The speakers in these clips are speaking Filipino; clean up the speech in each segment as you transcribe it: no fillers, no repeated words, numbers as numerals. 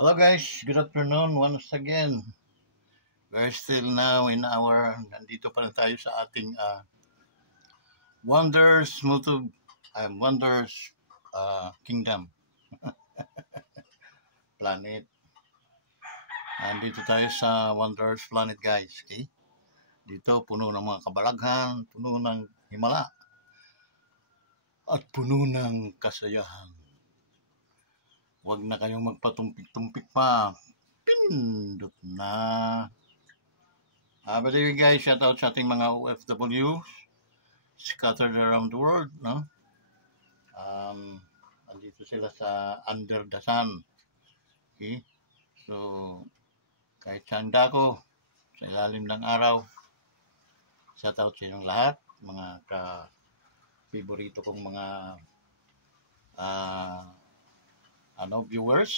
Hello guys, good afternoon once again. We're still now in nandito pa rin tayo sa ating Wonders Kingdom Planet. Nandito tayo sa Wonders Planet guys, okay? Dito puno ng mga kabalaghan, puno ng himala, at puno ng kasayahan. Huwag na kayong magpatumpik-tumpik pa. Pindot na. But anyway guys, shout out sa ating mga OFWs scattered around the world, no? Andito sila sa under the sun. Okay? So, kahit saan dako, sa ilalim ng araw, shout out sa inyong lahat, mga ka-favorito kong mga viewers.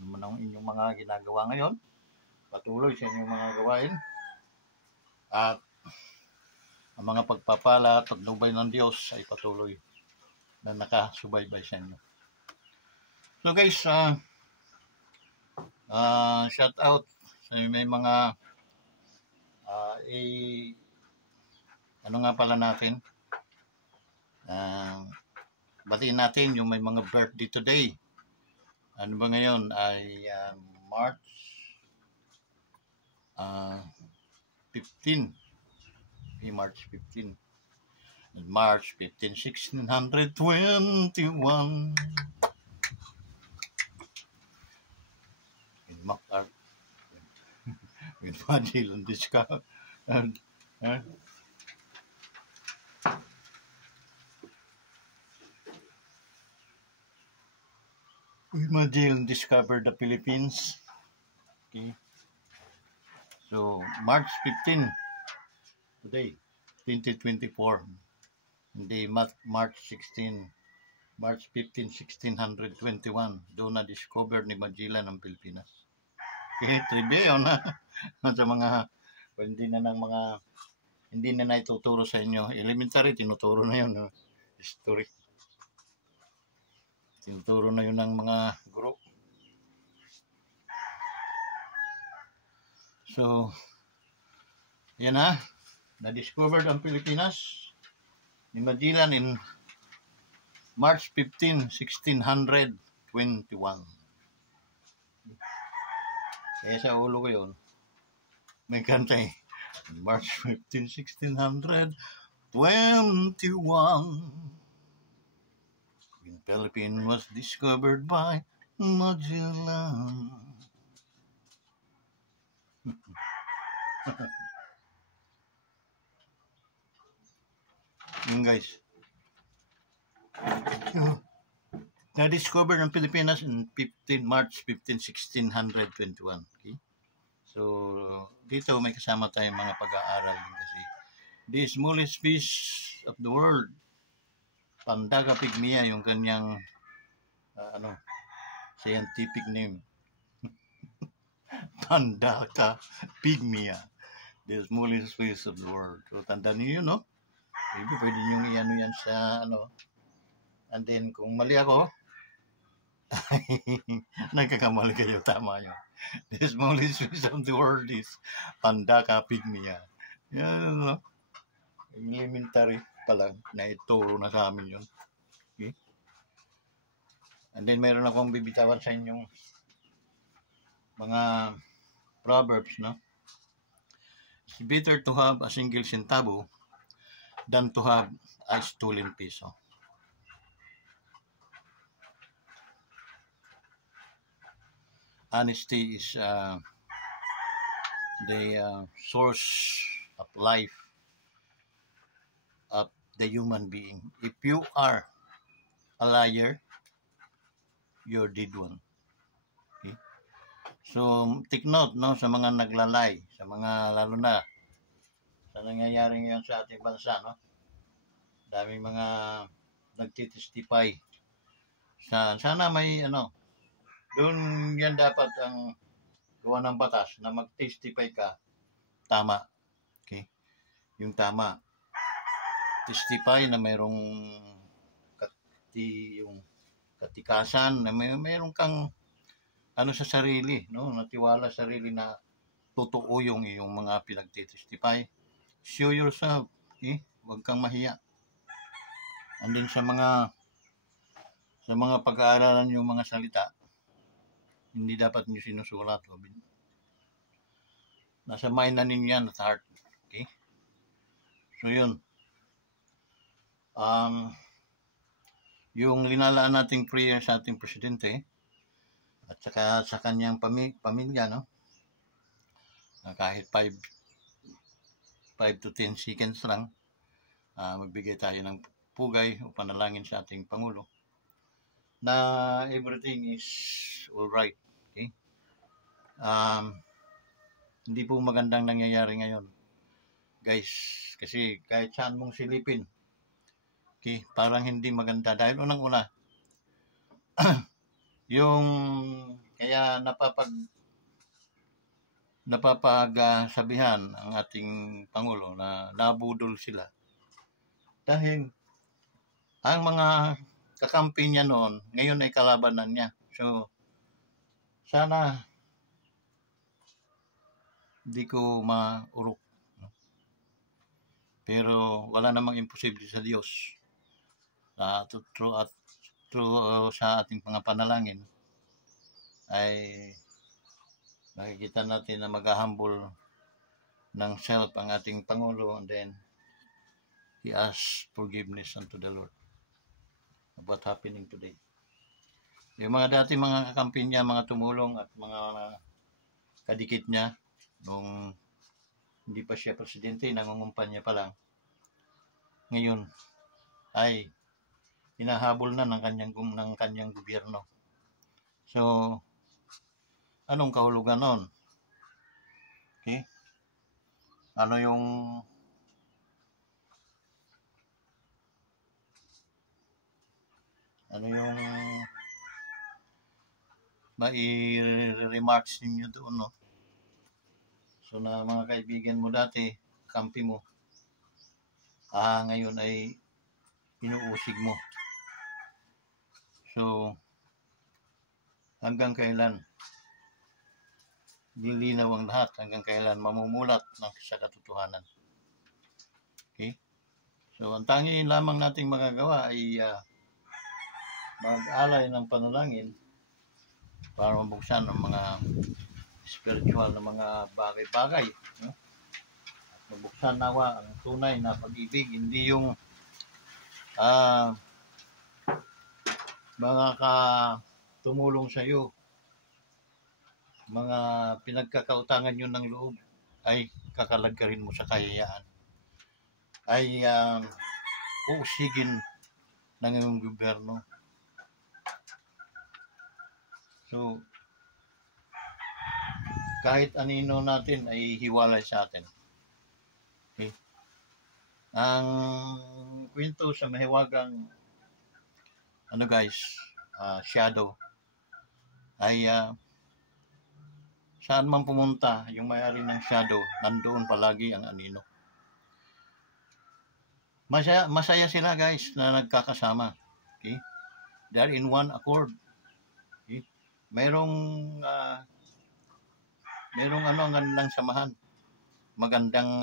Ano man ang inyong mga ginagawa ngayon, patuloy sa inyong mga gawain. At ang mga pagpapala at pagnubay ng Diyos ay patuloy na nakasubaybay sa inyo. So guys, shout out sa may mga ano nga pala natin, batiin natin yung may mga birthday today. Ano ba ngayon ay March 15. March 15. March 15, 1621. In Macart. With Magellan discovered. Magellan discovered the Philippines. Okay. So, March 15, today, 2024. Hindi, March 16, March 15, 1621. Doon na-discover ni Magellan ang Pilipinas. Okay, trivia yun ha. Sa mga, hindi na naituturo sa inyo. Elementary, tinuturo na yun. History. Tinuturo na yun ng mga guro. So, yan ha. Na-discovered ang Pilipinas ni Magellan in March 15, 1621. Kaya sa ulo ko yun, may kanta eh. March 15, 1621. When Philippines was discovered by Magellan. Guys, na-discover ng Pilipinas in March 15, 1621. Okay? So, dito may kasama tayong mga pag-aaral din kasi. The smallest fish of the world, Pandaca pygmea, yung kanyang scientific name. Pandaca pygmea, the smallest fish of the world. So, tandaan niyo yun, no? Pwede nyo i-ano yan sa and then kung mali ako, nagkakamali kayo, tama yun. The smallest fish of the world is Pandaca pygmea. Yan, no? Elementary pa lang, naituro na sa amin yun. Okay? And then meron akong bibitawan sa inyong mga proverbs, no? It's better to have a single centavo than to have a stolen piso. Honesty is the source of life of the human being. If you are a liar, you're dead one. Okay? So, take note, no, sa mga naglalay, sa mga lalo na sa nangyayari ngayon sa ating bansa, no? Daming mga nagtitestify. Sana may doon yan dapat ang gawa ng batas na mag-testify ka tama. Okay? Yung tama. Testify na mayroong yung katikasan, na mayroong kang ano sa sarili, no? Natiwala sa sarili na totoo yung iyong mga pinagtitestify. Show yourself, huwag kang mahiya. And then sa mga pag-aaralan yung mga salita, hindi dapat niyo sinusulat. Nasa mind na ninyo yan at heart. Okay? So yun. Yung linalaan nating prayer sa ating presidente at saka sa kanyang pamilya, no? Kahit 5 to 10 seconds lang, magbigay tayo ng pugay o panalangin sa ating Pangulo na everything is all right. Okay? Hindi po magandang nangyayari ngayon, guys, kasi kahit saan mong silipin, okay, parang hindi maganda dahil unang-una yung kaya napapagsabihan ang ating Pangulo na nabudol sila dahil ang mga kakampi niya noon ngayon ay kalabanan niya. So sana hindi ko maurok, pero wala namang imposible sa Diyos. Through sa ating mga panalangin ay nakikita natin na mag-humble ng self ang ating Pangulo, and then he asks forgiveness unto the Lord of what happening today. Yung mga dati mga kakampi niya, mga tumulong at mga kadikit niya nung hindi pa siya presidente, nangungumpanya pa lang, ngayon ay hinahabol na ng kanyang gobyerno. So anong kahulugan nun? Okay? Ano yung mai-remarks ninyo doon, no? So na mga kaibigan mo dati, kampi mo, ngayon ay inuusig mo. So hanggang kailan lilinaw ang lahat, hanggang kailan mamumulat sa katotohanan. Okay? So ang tanging lamang nating magagawa ay mag-alay ng panalangin para mabuksan ang mga spiritual na mga bagay-bagay, no? At mabuksan nawa ang tunay na pag-ibig, hindi yung mga tumulong sa iyo, mga pinagkakautangan nyo ng loob ay kakalagkarin mo sa kahiyaan, ay uusigin ng iyong gobyerno. So kahit anino natin ay hiwalay sa atin. Okay? Ang kwento sa mahiwagang shadow ay saan man pumunta yung may-ari ng shadow, nandoon palagi ang anino. Masaya sila, guys, na nagkakasama. Okay? They are in one accord. Okay? Merong ang gandang samahan, magandang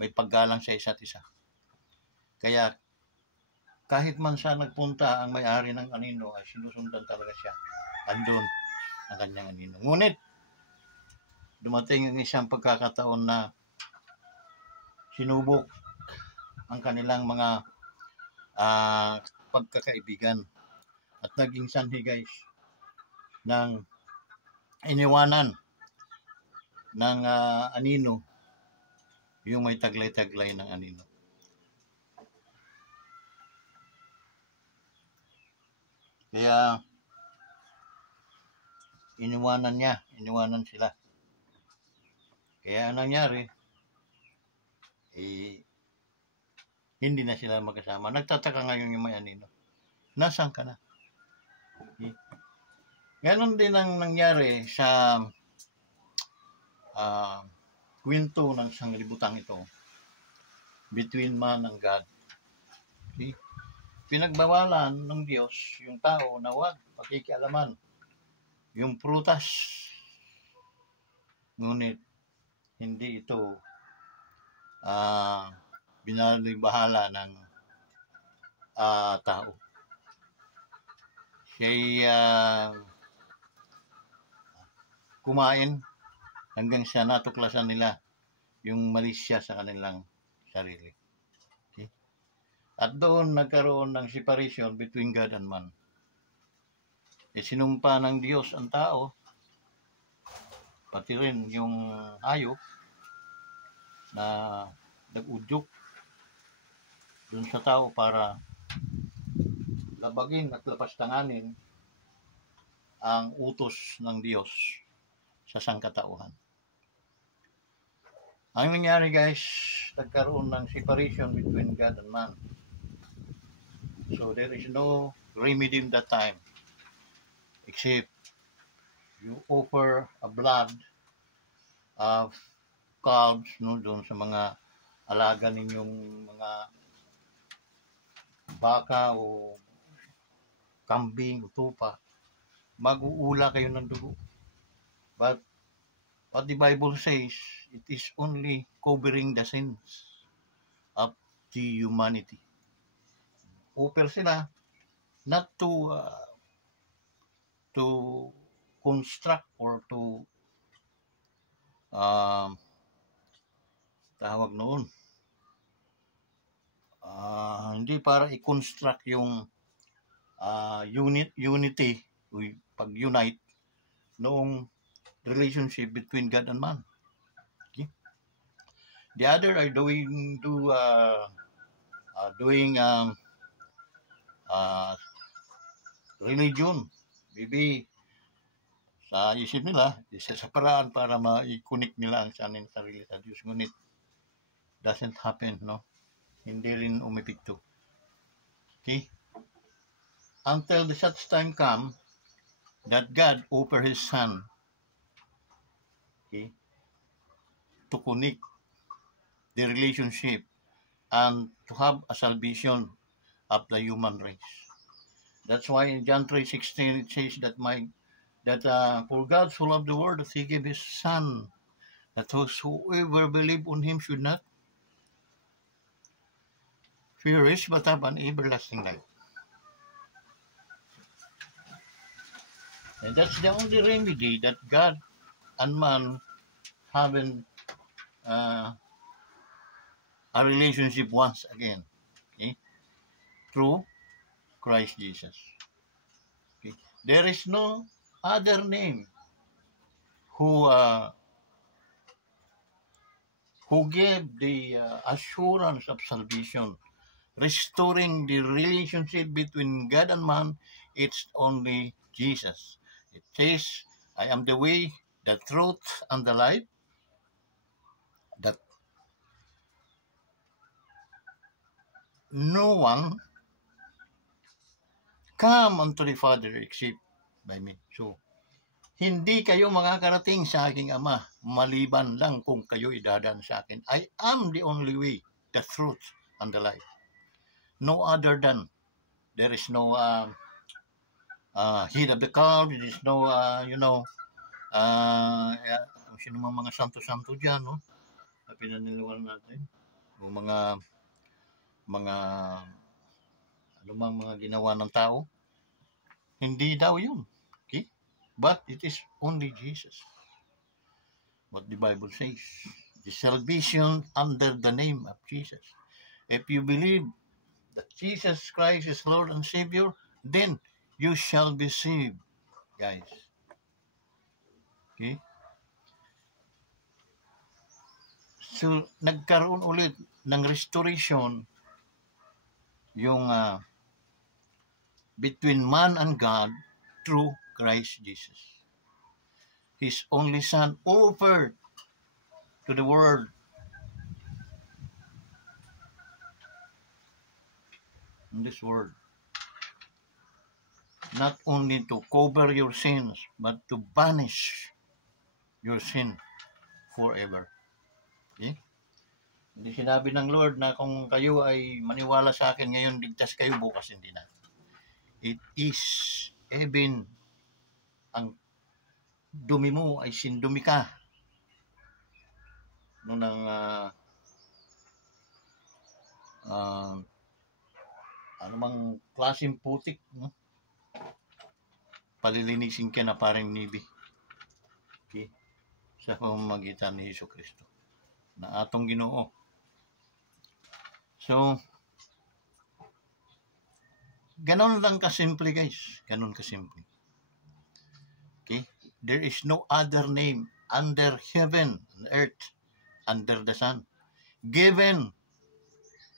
may paggalang sa isa't isa. Kaya kahit man siya nagpunta, ang may-ari ng anino ay sinusundan talaga siya. Andun ang kanyang anino. Ngunit dumating ang isang pagkakataon na sinubok ang kanilang mga pagkakaibigan at naging sanhi, guys, ng iniwanan ng anino yung may taglay-taglay ng anino. Kaya iniwanan sila. Kaya nangyari, hindi na sila magkasama. Nagtataka ngayon yung may anino. Nasaan ka na? Ganon din ang nangyari sa kwento ng sanglibutang ito between man and God. Okay? pinagbawalan ng Diyos yung tao na huwag pakikialaman yung prutas. Ngunit hindi ito binalibahala ng tao. Siya'y kumain hanggang sa natuklasan nila yung malisya sa kanilang sarili. Okay? At doon nagkaroon ng separation between God and man. Sinumpa ng Diyos ang tao, pati rin yung hayop na nag-udyok doon sa tao para labagin at lapastanganin ang utos ng Diyos sa sangkatauhan. Ang nangyari guys, nagkaroon ng separation between God and man. So there is no remedy in that time except you offer a blood of calves, no, doon sa mga alaga ninyong mga baka o kambing o tupa. Mag-uula kayo ng dugo. But what the Bible says, it is only covering the sins of the humanity. Offer sila not to construct or to tawag noon hindi para i-construct yung unity o pag-unite noong relationship between God and man. Okay? The other are doing religion. Maybe sa isip nila, isa sa paraan para ma-connect nila ang sarili sa Diyos. Ngunit doesn't happen, no? Hindi rin umipikto. Okay? Until the such time come that God offer His Son, okay, to connect the relationship and to have a salvation of the human race. That's why in John 3:16 it says that for God so loved the world that He gave His Son, that whosoever believe on Him should not perish but have an everlasting life. And that's the only remedy that God and man having a relationship once again, okay, through Christ Jesus. Okay. There is no other name who gave the assurance of salvation, restoring the relationship between God and man. It's only Jesus. It says, I am the way, the truth, and the life. That no one come unto the Father except by me. So, hindi kayo makakarating sa aking Ama maliban lang kung kayo idadaan sa akin. I am the only way, the truth, and the life. No other than. There is no head of the cow. There is no, sino mga santo-santo dyan, no? Pinaniniwalaan natin. O mga mga ginawa ng tao. Hindi daw yun. Okay? But it is only Jesus. What the Bible says. The salvation under the name of Jesus. If you believe that Jesus Christ is Lord and Savior, then you shall be saved, guys. Okay? So, nagkaroon ulit ng restoration yung between man and God through Christ Jesus. His only Son offered to the world in this world, not only to cover your sins, but to banish your sin forever. Okay? Hindi sinabi ng Lord na kung kayo ay maniwala sa akin ngayon, ligtas kayo, bukas hindi na. It is even ang dumi mo ay sindumi ka. Noon ang anumang klaseng putik, no? Palilinisin ka na parang nibi. Okay? Sa pamamagitan ni Hesus Kristo na atong Ginoo. So, ganon lang kasimple, guys. Ganon kasimple. Okay? There is no other name under heaven and earth, under the sun, given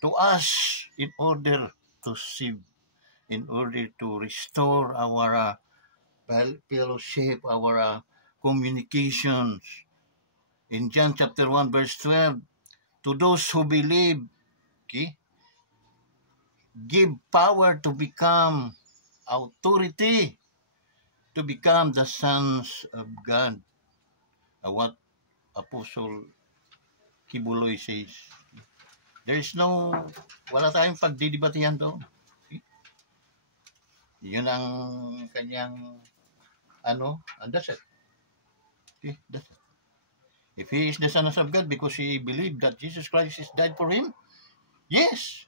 to us in order to save, in order to restore our fellowship, our communications. In John chapter 1 verse 12, to those who believe, okay, give power to become authority, to become the sons of God. What Apostle Kibuloy says. There is no, wala tayong pagdidibatihan doon. Okay? Yun ang kanyang, and that's it. Okay, that's it. If he is the Son of God because he believed that Jesus Christ is died for him, yes.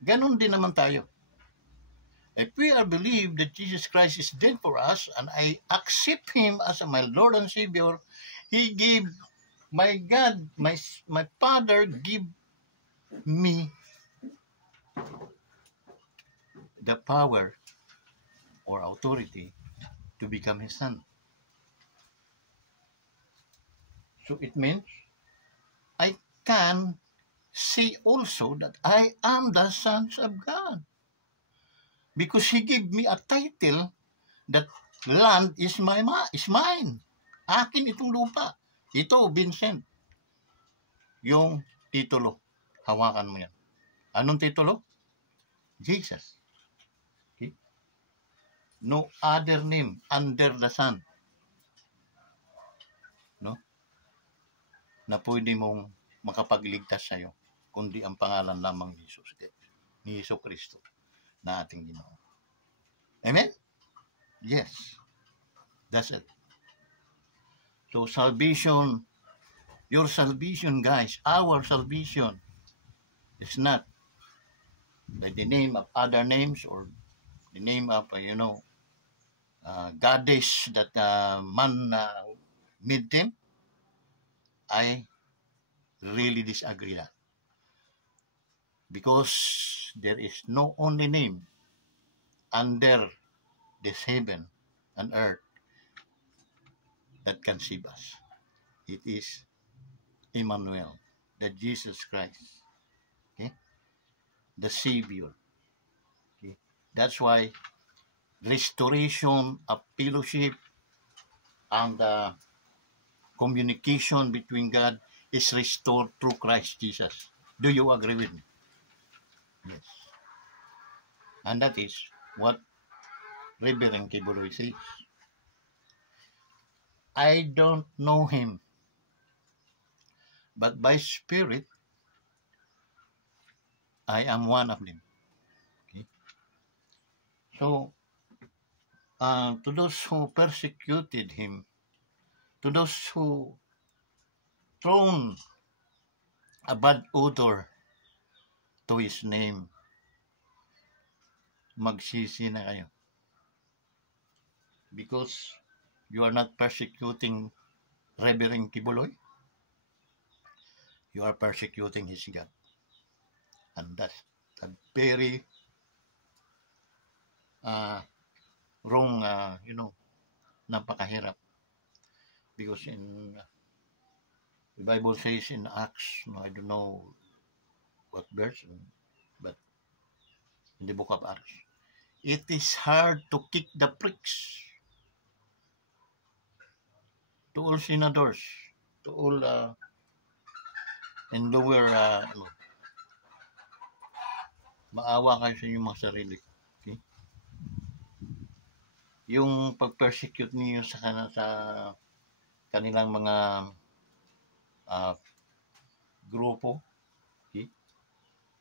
Ganon din naman tayo. If we are believe that Jesus Christ is dead for us and I accept him as my Lord and Savior, he gave, my God, my Father give me the power or authority to become his son. So it means I can say also that I am the sons of God. Because he gave me a title that land is mine. Akin itong lupa. Ito, Vincent. Yung titulo. Hawakan mo yan. Anong titulo? Jesus. Okay? No other name under the sun. No? Na pwede mong makapagligtas sa'yo, kundi ang pangalan lamang ni Jesus. Ni Hesus Kristo na ating Ginoo. Amen? Yes. That's it. So salvation, your salvation, guys, our salvation is not by the name of other names or the name of, goddess that man made them. I really disagree that. Because there is no only name under this heaven and earth that can save us. It is Emmanuel, the Jesus Christ, okay? The Savior. Okay? That's why restoration of fellowship and communication between God is restored through Christ Jesus. Do you agree with me? Yes. And that is what Reverend Kibuloy says. I don't know him, but by spirit, I am one of them. Okay? So, to those who persecuted him, to those who thrown a bad odor to his name, magsisi na kayo. Because you are not persecuting Reverend Kibuloy, you are persecuting his God. And that's a very wrong, napakahirap. Because in the Bible says in Acts, I don't know what verse, but in the book of Acts, it is hard to kick the pricks to all senators, to all and lower, maawa kayo sa inyong mga sarili. Okay? Yung pag-persecute niyo sa kanilang mga grupo, okay?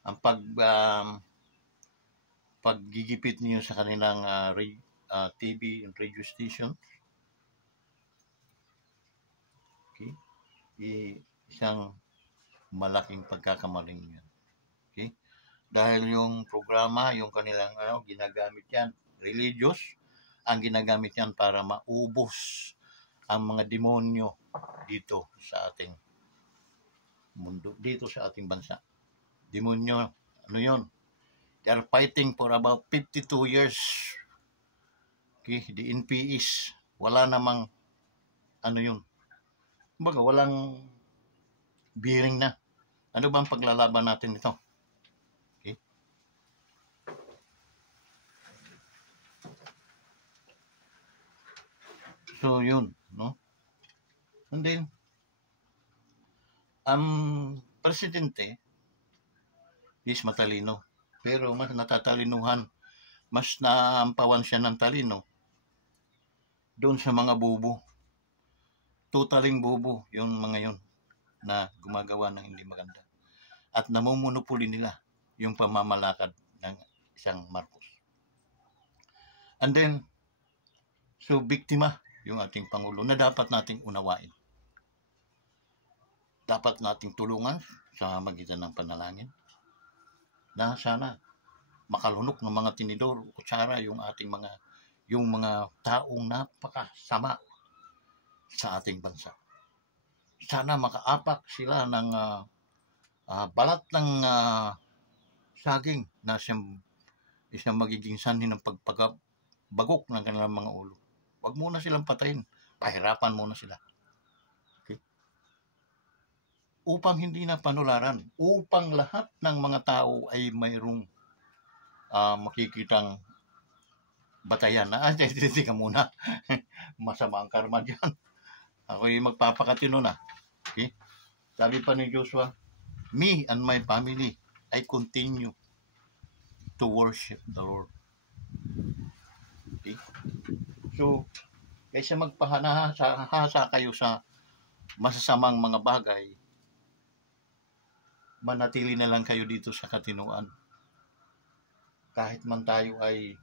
Ang paggigipit niyo sa kanilang TV and radio station, okay? Isang malaking pagkakamaling yan. Okay? Dahil yung programa, yung kanilang ginagamit yan, religious, ang ginagamit yan para maubos ang mga demonyo dito sa ating mundo, dito sa ating bansa. Demonyo, ano yun? They are fighting for about 52 years. Okay? The NPS, wala namang, ano yun? Baga, walang bearing na. Ano bang paglalaban natin ito? Okay? So, yun, no? And then, ang presidente is matalino. Pero mas natatalinuhan, mas naampawan siya ng talino doon sa mga bubo. Totaling bubo yung mga yun na gumagawa ng hindi maganda. At namumonopoli nila yung pamamalakad ng isang Marcos. And then, so biktima yung ating Pangulo na dapat nating unawain. Dapat nating tulungan sa magitan ng panalangin na sana makalunok ng mga tinidor o kutsara yung ating mga taong napakasama sa ating bansa. Sana makaapak sila ng balat ng saging na isang magiging sanhi ng pagpagabagok ng kanilang mga ulo. Huwag muna silang patayin. Pahirapan muna sila. Okay? Upang hindi na panularan. Upang lahat ng mga tao ay mayroong makikitang batayan. Hindi ka muna. Masama ang karma dyan. Ako'y magpapakatino na. Okay? Sabi pa ni Joshua, me and my family, I continue to worship the Lord. Okay? So, kaysa magpahasa kayo sa masasamang mga bagay, manatili na lang kayo dito sa katinuan. Kahit man tayo ay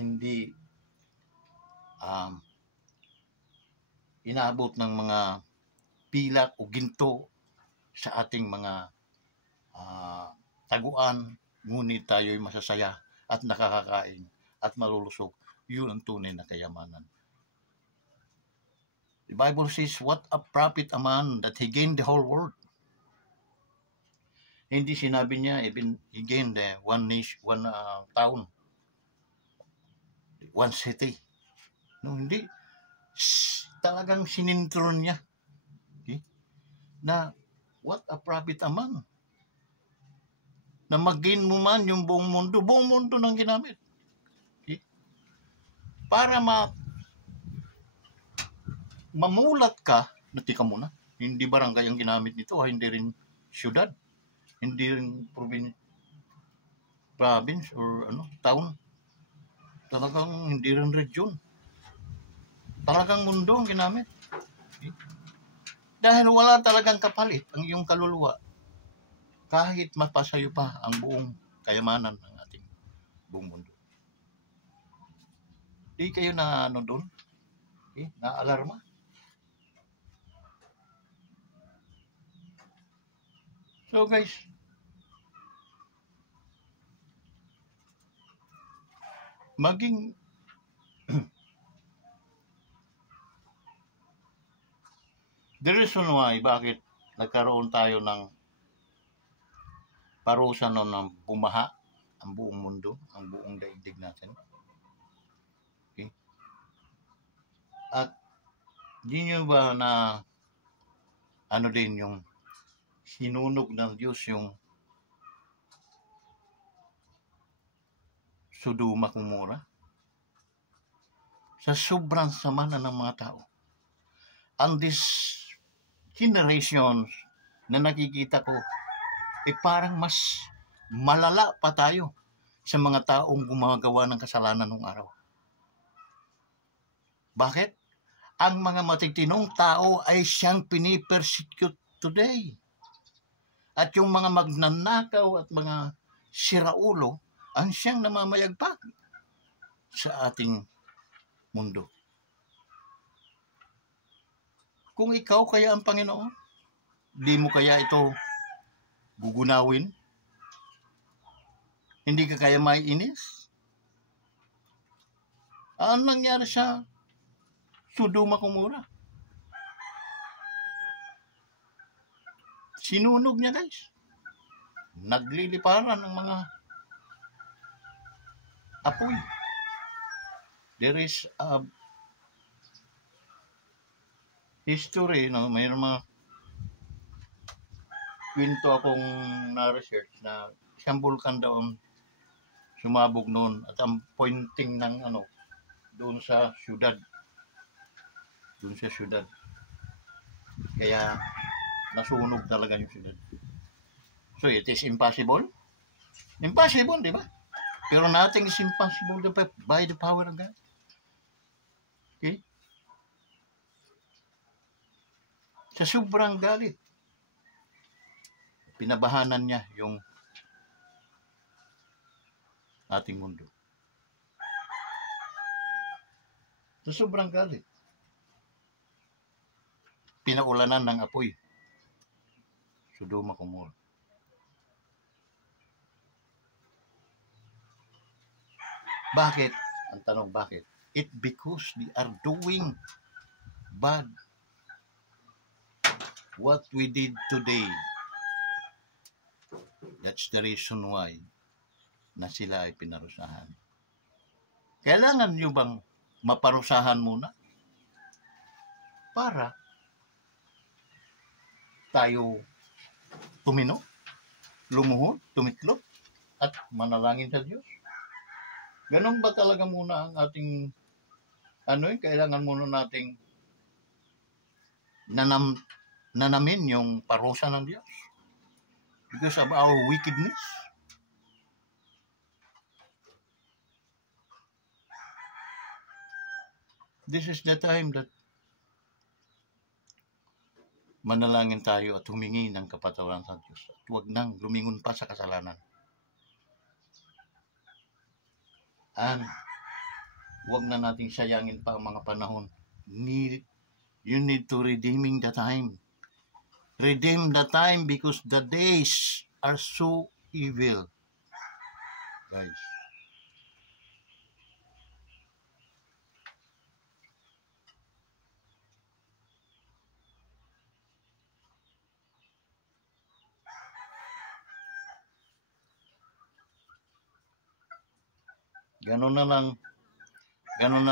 hindi inaabot ng mga pilak o ginto sa ating mga taguan, ngunit tayo'y masasaya at nakakakain at malulusog. Yun ang tunay na kayamanan. The Bible says, what a profit a man that he gained the whole world. Hindi sinabi niya, even he gained one town, one city. No, hindi. Talagang sinintron niya. Okay? Na, what a profit a man. Na mag-gain mo man yung buong mundo nang ginamit. Okay? Para mamulat ka, natika muna, hindi barangay ang ginamit nito, hindi rin syudad, hindi rin province or town. Talagang hindi rin region. Talagang mundo ang ginamit. Okay? Dahil wala talagang kapalit ang iyong kaluluwa. Kahit mapasayo pa ang buong kayamanan ng ating buong mundo. Di kayo na doon? Okay? Na-alarma? So guys, maging the reason why bakit nagkaroon tayo ng parusa ng bumaha ang buong mundo, ang buong daigdig natin. Okay? At di nyo ba na din yung sinunog ng Diyos yung Sodoma Gomora? Sa sobrang sama na ng mga tao. And this generations na nakikita ko, parang mas malala pa tayo sa mga taong gumagawa ng kasalanan ng araw. Bakit? Ang mga matitinong tao ay siyang pinipersecute today. At yung mga magnanakaw at mga siraulo ang siyang namamayagpag sa ating mundo. Kung ikaw kaya ang Panginoon, di mo kaya ito gugunawin? Hindi ka kaya maiinis? Ano nangyari sa Sodoma Gomora? Sinunog niya, guys. Nagliliparan ng mga apoy. There is a history, no? Mayroong mga kwento akong na-research na isang bulkan doon sumabog noon at ang pointing ng doon sa syudad. Kaya nasunog talaga yung syudad. So it is impossible? Impossible, di ba? Pero nothing is impossible by the power of God. Okay? Sa sobrang galit, pinabahanan niya yung ating mundo. Sa sobrang galit, pinaulanan ng apoy. Sodoma Gomora. Bakit? Ang tanong, bakit? It because they are doing bad. What we did today, that's the reason why na sila ay pinarusahan. Kailangan nyo bang maparusahan muna para tayo tumino, lumuhod, tumiklop, at manalangin sa Diyos? Ganun ba talaga muna ang ating kailangan muna nating nanamin yung parusa ng Diyos because of our wickedness? This is the time that manalangin tayo at humingi ng kapatawaran sa Diyos at huwag nang lumingon pa sa kasalanan. And huwag na nating sayangin pa ang mga panahon. You need to redeeming the time. Redeem the time because the days are so evil. Guys. Ganun na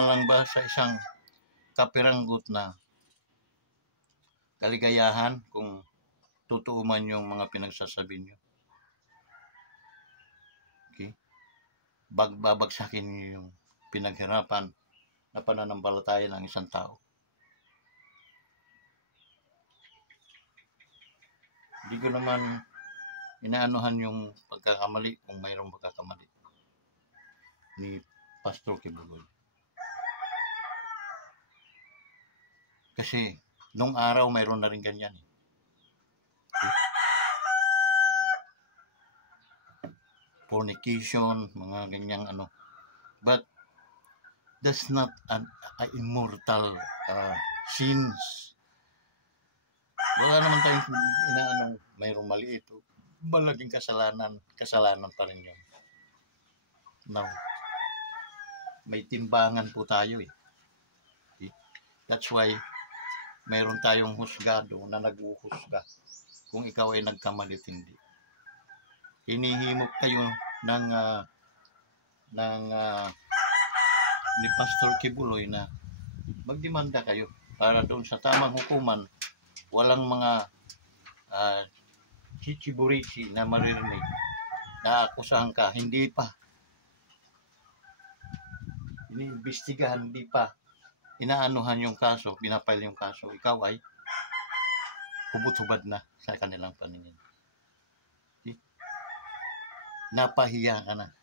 lang ba sa isang kapiranggot na kaligayahan kung totoo man yung mga pinagsasabi nyo? Okay? Babagsakin nyo yung pinaghirapan na pananampalataya ng isang tao. Hindi ko naman inaanuhan yung pagkakamali kung mayroong pagkakamali ni Pastor Kibuloy. Kasi nung araw mayroon na rin ganyan. Fornication, mga ganyang But that's not an immortal sins. Wala naman tayong mayroong mali ito. Malaking kasalanan pa rin yun. Now, may timbangan po tayo eh. That's why mayroon tayong husgado na nag-uhusga kung ikaw ay nagkamali at hindi. Hinihimok kayo ni Pastor Kibuloy na magdemanda kayo para doon sa tamang hukuman. Walang mga chichiburichi na maririnig na akusahan ka, hindi pa iniimbestigahan, hindi pa inaanuhan yung kaso, pinapile yung kaso, ikaw ay hubot-hubad na sa kanilang paningin. Napahiya ka na.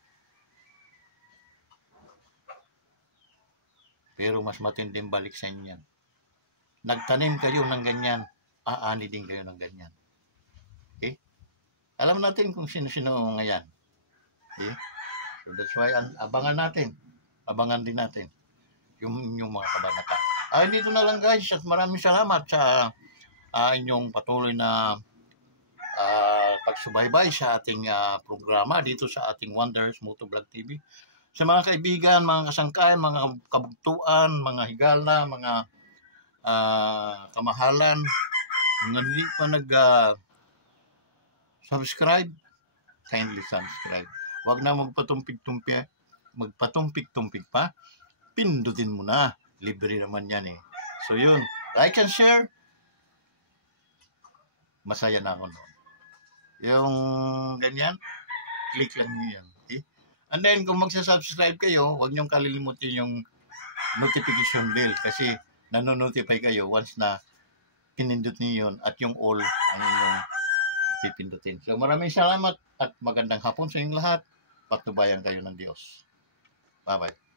Pero mas matinding balik sa inyo yan. Nagtanim kayo ng ganyan aani din kayo ng ganyan. Okay? Alam natin kung sino-sino ngayon. Okay? So that's why abangan natin. Abangan din natin yung mga kabanata. Dito na lang guys at maraming salamat sa inyong patuloy na pagsubaybay sa ating programa dito sa ating Wonders Motovlog TV. Sa mga kaibigan, mga kasangkayan, mga kabugtuan, mga higala, mga kamahalan, mga hindi pa subscribe, kindly subscribe. Huwag na magpatumpik-tumpik pa. Pindutin mo na. Libre naman yan eh. So yun, like and share. Masaya na ako noon. Yung ganyan, click lang nyo yan. Okay? And then, kung magsasubscribe kayo, huwag nyong kalilimutin yung notification bell kasi nanonotify kayo once na pinindot niyo yun at yung all ang inyong pipindutin. So maraming salamat at magandang hapon sa inyong lahat. Patnubayan kayo ng Diyos. Bye-bye.